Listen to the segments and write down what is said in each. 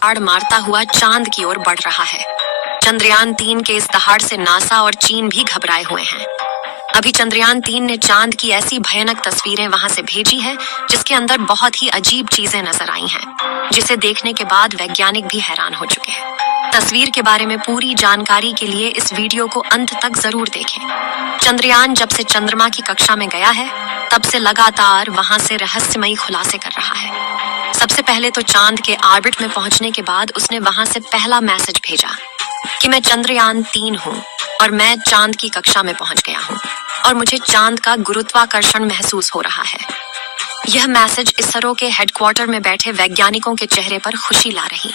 दहाड़ मारता हुआ चांद की ओर बढ़ रहा है। चंद्रयान 3 के इस दहाड़ से नासा और चीन भी घबराए हुए हैं। अभी चंद्रयान 3 ने चांद की ऐसी भयानक तस्वीरें वहां से भेजी है जिसके अंदर बहुत ही अजीब चीजें नजर आई हैं, जिसे देखने के बाद वैज्ञानिक भी हैरान हो चुके हैं। तस्वीर के बारे में पूरी जानकारी के लिए इस वीडियो को अंत तक जरूर देखें। चंद्रयान जब से चंद्रमा की कक्षा में गया है तब से लगातार वहां से रहस्यमयी खुलासे कर रहा है। सबसे पहले तो चांद के ऑर्बिट में पहुंचने के बाद उसने वहां से पहला मैसेज भेजा कि मैं चंद्रयान 3 हूँ और मैं चांद की कक्षा में पहुंच गया हूँ और मुझे चांद का गुरुत्वाकर्षण महसूस हो रहा है। यह मैसेज इसरो के हेडक्वार्टर में बैठे वैज्ञानिकों के चेहरे पर खुशी ला रही।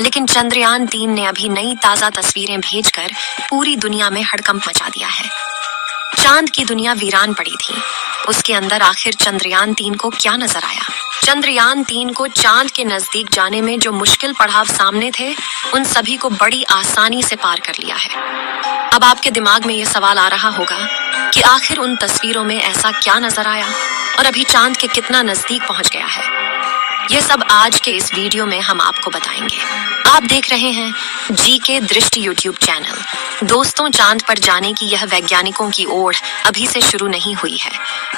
लेकिन चंद्रयान 3 ने अभी नई ताजा तस्वीरें भेजकर पूरी दुनिया में हड़कंप मचा दिया है। चांद की दुनिया वीरान पड़ी थी, उसके अंदर आखिर चंद्रयान 3 को क्या नजर आया? चंद्रयान 3 को चांद के नजदीक जाने में जो मुश्किल पड़ाव सामने थे, उन सभी को बड़ी आसानी से पार कर लिया है। अब आपके दिमाग में ये सवाल आ रहा होगा कि आखिर उन तस्वीरों में ऐसा क्या नजर आया और अभी चांद के कितना नजदीक पहुंच गया है? ये सब आज के इस वीडियो में हम आपको बताएंगे। आप देख रहे हैं जीके दृष्टि यूट्यूब चैनल। दोस्तों, चांद पर जाने की यह वैज्ञानिकों की ओढ़ अभी से शुरू नहीं हुई है,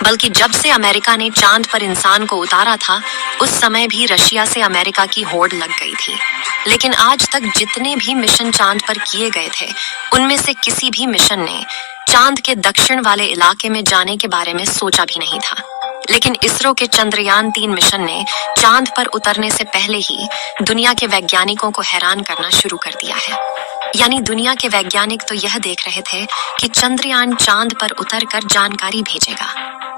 बल्कि जब से अमेरिका ने चांद पर इंसान को उतारा था, उस समय भी रशिया से अमेरिका की होड़ लग गई थी। लेकिन आज तक जितने भी मिशन चांद पर किए गए थे, उनमें से किसी भी मिशन ने चांद के दक्षिण वाले इलाके में जाने के बारे में सोचा भी नहीं था। लेकिन इसरो के चंद्रयान 3 मिशन ने चांद पर उतरने से पहले ही दुनिया के वैज्ञानिकों को हैरान करना शुरू कर दिया है। यानी दुनिया के वैज्ञानिक तो यह देख रहे थे कि चंद्रयान चांद पर उतरकर जानकारी भेजेगा,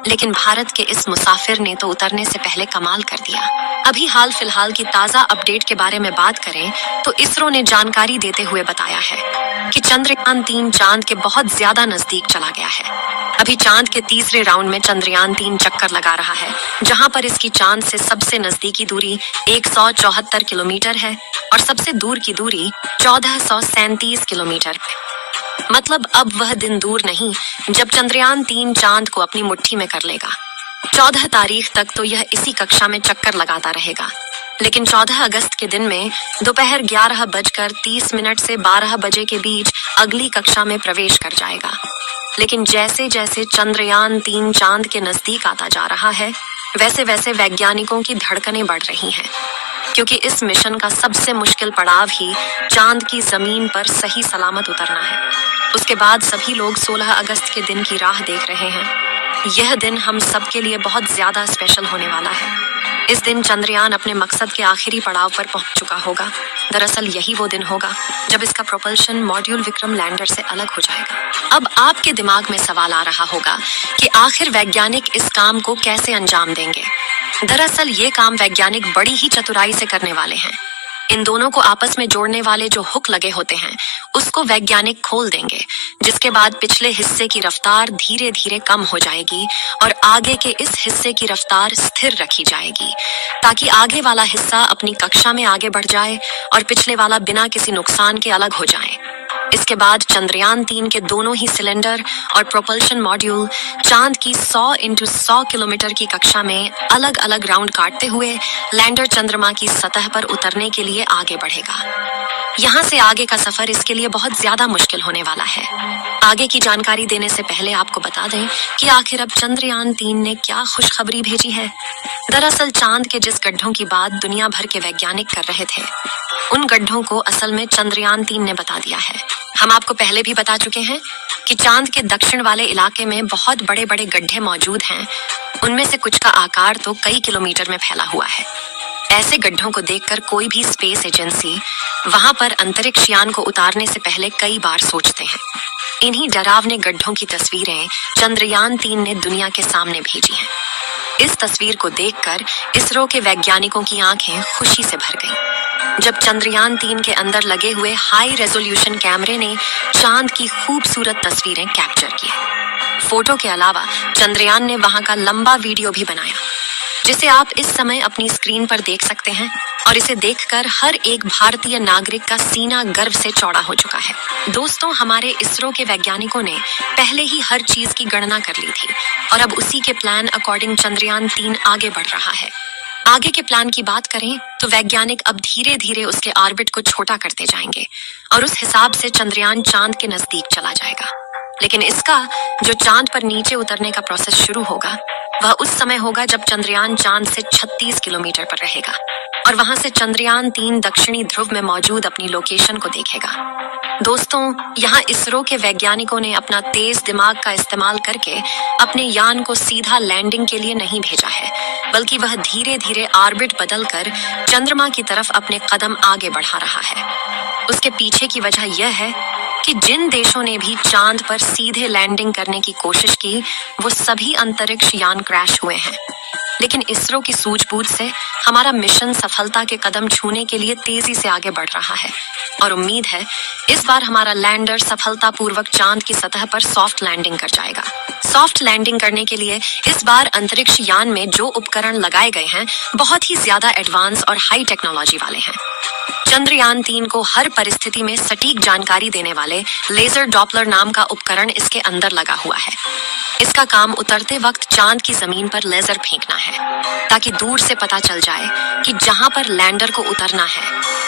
लेकिन भारत के इस मुसाफिर ने तो उतरने से पहले कमाल कर दिया। अभी हाल फिलहाल की ताजा अपडेट के बारे में बात करें तो इसरो ने जानकारी देते हुए बताया है कि चंद्रयान 3 चांद के बहुत ज्यादा नजदीक चला गया है। अभी चांद के तीसरे राउंड में चंद्रयान 3 चक्कर लगा रहा है, जहां पर इसकी चांद से सबसे नजदीकी दूरी 174 किलोमीटर है और सबसे दूर की दूरी 1437 किलोमीटर है। मतलब अब वह दिन दूर नहीं जब चंद्रयान 3 चांद को अपनी मुट्ठी में कर लेगा। 14 तारीख तक तो यह इसी कक्षा में चक्कर लगाता रहेगा, लेकिन 14 अगस्त के दिन में दोपहर 11:30 से 12 बजे के बीच अगली कक्षा में प्रवेश कर जाएगा। लेकिन जैसे जैसे चंद्रयान 3 चांद के नजदीक आता जा रहा है, वैसे वैसे वैज्ञानिकों की धड़कनें बढ़ रही हैं, क्योंकि इस मिशन का सबसे मुश्किल पड़ाव ही चांद की जमीन पर सही सलामत उतरना है। उसके बाद सभी लोग 16 अगस्त के दिन की राह देख रहे हैं। यह दिन हम सब के लिए बहुत ज्यादा स्पेशल होने वाला है। इस दिन चंद्रयान अपने मकसद के आखिरी पड़ाव पर पहुंच चुका होगा। दरअसल यही वो दिन होगा जब इसका प्रोपल्शन मॉड्यूल विक्रम लैंडर से अलग हो जाएगा। अब आपके दिमाग में सवाल आ रहा होगा कि आखिर वैज्ञानिक इस काम को कैसे अंजाम देंगे? दरअसल ये काम वैज्ञानिक बड़ी ही चतुराई से करने वाले हैं। इन दोनों को आपस में जोड़ने वाले जो हुक लगे होते हैं, उसको वैज्ञानिक खोल देंगे, जिसके बाद पिछले हिस्से की रफ्तार धीरे धीरे कम हो जाएगी और आगे के इस हिस्से की रफ्तार स्थिर रखी जाएगी, ताकि आगे वाला हिस्सा अपनी कक्षा में आगे बढ़ जाए और पिछले वाला बिना किसी नुकसान के अलग हो जाए। इसके बाद चंद्रयान 3 के दोनों ही सिलेंडर और प्रोपल्शन मॉड्यूल चांद की 100 × 100 किलोमीटर की कक्षा में अलग अलग राउंड काटते हुए लैंडर चंद्रमा की सतह पर उतरने के लिए आगे बढ़ेगा। यहाँ से आगे का सफर इसके लिए बहुत ज्यादा मुश्किल होने वाला है। आगे की जानकारी देने से पहले आपको बता दें कि आखिर अब चंद्रयान 3 ने क्या खुशखबरी भेजी है। दरअसल चांद के जिस गड्ढों की बात दुनिया भर के वैज्ञानिक कर रहे थे, उन गड्ढों को असल में चंद्रयान 3 ने बता दिया है। हम आपको पहले भी बता चुके हैं कि चांद के दक्षिण वाले इलाके में बहुत बड़े बड़े गड्ढे मौजूद हैं। उनमें से कुछ का आकार तो कई किलोमीटर में फैला हुआ है। ऐसे गड्ढों को देखकर कोई भी स्पेस एजेंसी वहां पर अंतरिक्ष यान को उतारने से पहले कई बार सोचते हैं। इन्हीं डरावने गड्ढों की तस्वीरें चंद्रयान 3 ने दुनिया के सामने भेजी हैं। इस तस्वीर को देखकर इसरो के वैज्ञानिकों की आंखें खुशी से भर गईं। जब चंद्रयान 3 के अंदर लगे हुए हाई रेजोल्यूशन कैमरे ने चांद की खूबसूरत तस्वीरें कैप्चर की। फोटो के अलावा चंद्रयान ने वहां का लंबा वीडियो भी बनाया, जिसे आप इस समय अपनी स्क्रीन पर देख सकते हैं, और इसे देखकर हर एक भारतीय नागरिक का सीना गर्व से चौड़ा हो चुका है। दोस्तों, हमारे इसरो के वैज्ञानिकों ने पहले ही हर चीज की गणना कर ली थी और अब उसी के प्लान अकॉर्डिंग चंद्रयान 3 आगे बढ़ रहा है। आगे के प्लान की बात करें तो वैज्ञानिक अब धीरे धीरे उसके ऑर्बिट को छोटा करते जाएंगे और उस हिसाब से चंद्रयान चांद के नजदीक चला जाएगा। लेकिन इसका जो चांद पर नीचे उतरने का प्रोसेस शुरू होगा वह उस समय होगा जब चंद्रयान चांद से 36 किलोमीटर पर रहेगा और वहां से चंद्रयान 3 दक्षिणी ध्रुव में मौजूद अपनी लोकेशन को देखेगा। दोस्तों, यहाँ इसरो के वैज्ञानिकों ने अपना तेज दिमाग का इस्तेमाल करके अपने यान को सीधा लैंडिंग के लिए नहीं भेजा है, बल्कि वह धीरे धीरे ऑर्बिट बदलकर चंद्रमा की तरफ अपने कदम आगे बढ़ा रहा है। उसके पीछे की वजह यह है कि जिन देशों ने भी चांद पर सीधे लैंडिंग करने की कोशिश की वो सभी अंतरिक्ष यान क्रैश हुए हैं। लेकिन इसरो की सूझबूझ से हमारा मिशन सफलता के कदम छूने के लिए तेजी से आगे बढ़ रहा है और उम्मीद है इस बार हमारा लैंडर सफलतापूर्वक चांद की सतह पर सॉफ्ट लैंडिंग कर जाएगा। सॉफ्ट लैंडिंग करने के लिए इस बार अंतरिक्ष यान में जो उपकरण लगाए गए हैं बहुत ही ज्यादा एडवांस और हाई टेक्नोलॉजी वाले हैं। चंद्रयान 3 को हर परिस्थिति में सटीक जानकारी देने वाले लेजर डॉपलर नाम का उपकरण इसके अंदर लगा हुआ है। इसका काम उतरते वक्त चांद की जमीन पर लेजर फेंकना है ताकि दूर से पता चल जाए कि जहां पर लैंडर को उतरना है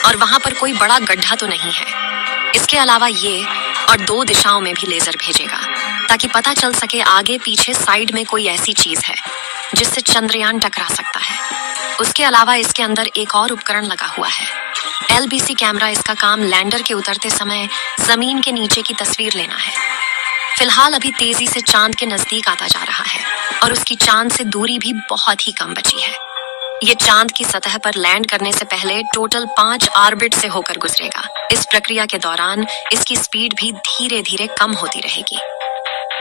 और वहां पर कोई बड़ा गड्ढा तो नहीं है। इसके अलावा ये और 2 दिशाओं में भी लेजर भेजेगा ताकि पता चल सके आगे पीछे साइड में कोई ऐसी चीज है जिससे चंद्रयान टकरा सकता है। उसके अलावा इसके अंदर एक और उपकरण लगा हुआ है, LBC कैमरा। इसका काम लैंडर के उतरते समय जमीन के नीचे की तस्वीर लेना है। फिलहाल अभी तेजी से चांद के नजदीक आता जा रहा है और उसकी चांद से दूरी भी बहुत ही कम बची है। ये चांद की सतह पर लैंड करने से पहले टोटल 5 ऑर्बिट से होकर गुजरेगा। इस प्रक्रिया के दौरान इसकी स्पीड भी धीरे धीरे कम होती रहेगी।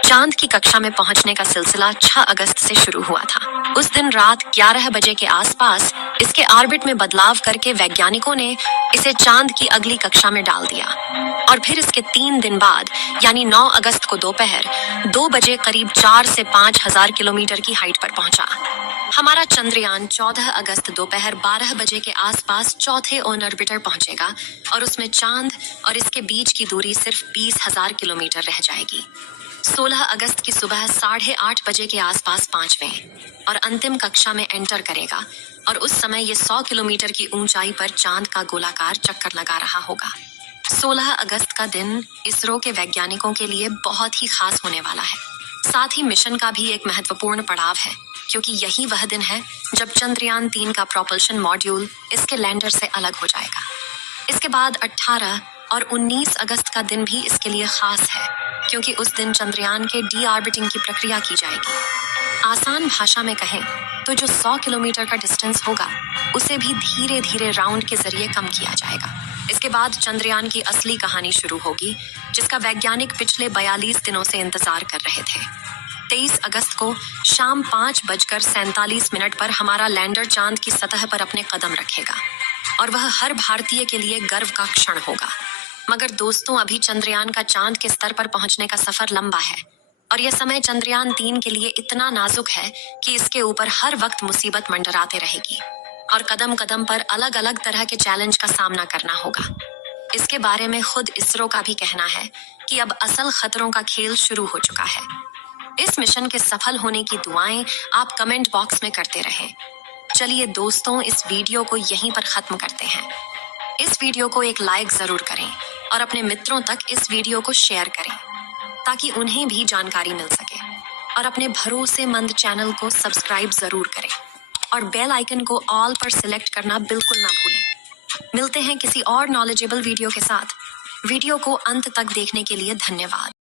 चांद की कक्षा में पहुंचने का सिलसिला 6 अगस्त से शुरू हुआ था। उस दिन रात 11 बजे के आसपास इसके ऑर्बिट में बदलाव करके वैज्ञानिकों ने इसे चांद की अगली कक्षा में डाल दिया और फिर इसके 3 दिन बाद यानी 9 अगस्त को दोपहर 2 बजे करीब 4 से 5 हजार किलोमीटर की हाइट पर पहुंचा। हमारा चंद्रयान 14 अगस्त दोपहर 12 बजे के आसपास चौथे ऑन ऑर्बिटर पहुंचेगा और उसमें चांद और इसके बीच की दूरी सिर्फ 20,000 किलोमीटर रह जाएगी। 16 अगस्त की सुबह 8:30 बजे के आसपास 5वें और अंतिम कक्षा में एंटर करेगा और उस समय ये 100 किलोमीटर की ऊंचाई पर चांद का गोलाकार चक्कर लगा रहा होगा। 16 अगस्त का दिन इसरो के वैज्ञानिकों के लिए बहुत ही खास होने वाला है। साथ ही मिशन का भी एक महत्वपूर्ण पड़ाव है क्योंकि यही वह दिन है जब चंद्रयान 3 का प्रोपल्शन मॉड्यूल इसके लैंडर से अलग हो जाएगा। इसके बाद 18 और 19 अगस्त का दिन भी इसके लिए खास है क्योंकि उस दिन चंद्रयान के डी ऑर्बिटिंग की प्रक्रिया की जाएगी। आसान भाषा में कहें तो जो 100 किलोमीटर का डिस्टेंस होगा उसे भी धीरे धीरे राउंड के जरिए कम किया जाएगा। इसके बाद चंद्रयान की असली कहानी शुरू होगी जिसका वैज्ञानिक पिछले 42 दिनों से इंतजार कर रहे थे। 23 अगस्त को शाम 5:47 पर हमारा लैंडर चांद की सतह पर अपने कदम रखेगा और वह हर भारतीय के लिए गर्व का क्षण होगा। मगर दोस्तों, अभी चंद्रयान का चांद के स्तर पर पहुंचने का सफर लंबा है और यह समय चंद्रयान 3 के लिए इतना नाजुक है कि इसके ऊपर हर वक्त मुसीबत मंडराते रहेगी और कदम कदम पर अलग अलग तरह के चैलेंज का सामना करना होगा। इसके बारे में खुद इसरो का भी कहना है कि अब असल खतरों का खेल शुरू हो चुका है। इस मिशन के सफल होने की दुआएं आप कमेंट बॉक्स में करते रहें। चलिए दोस्तों, इस वीडियो को यहीं पर खत्म करते हैं। इस वीडियो को एक लाइक जरूर करें और अपने मित्रों तक इस वीडियो को शेयर करें ताकि उन्हें भी जानकारी मिल सके और अपने भरोसेमंद चैनल को सब्सक्राइब जरूर करें और बेल आइकन को ऑल पर सिलेक्ट करना बिल्कुल ना भूलें। मिलते हैं किसी और नॉलेजेबल वीडियो के साथ। वीडियो को अंत तक देखने के लिए धन्यवाद।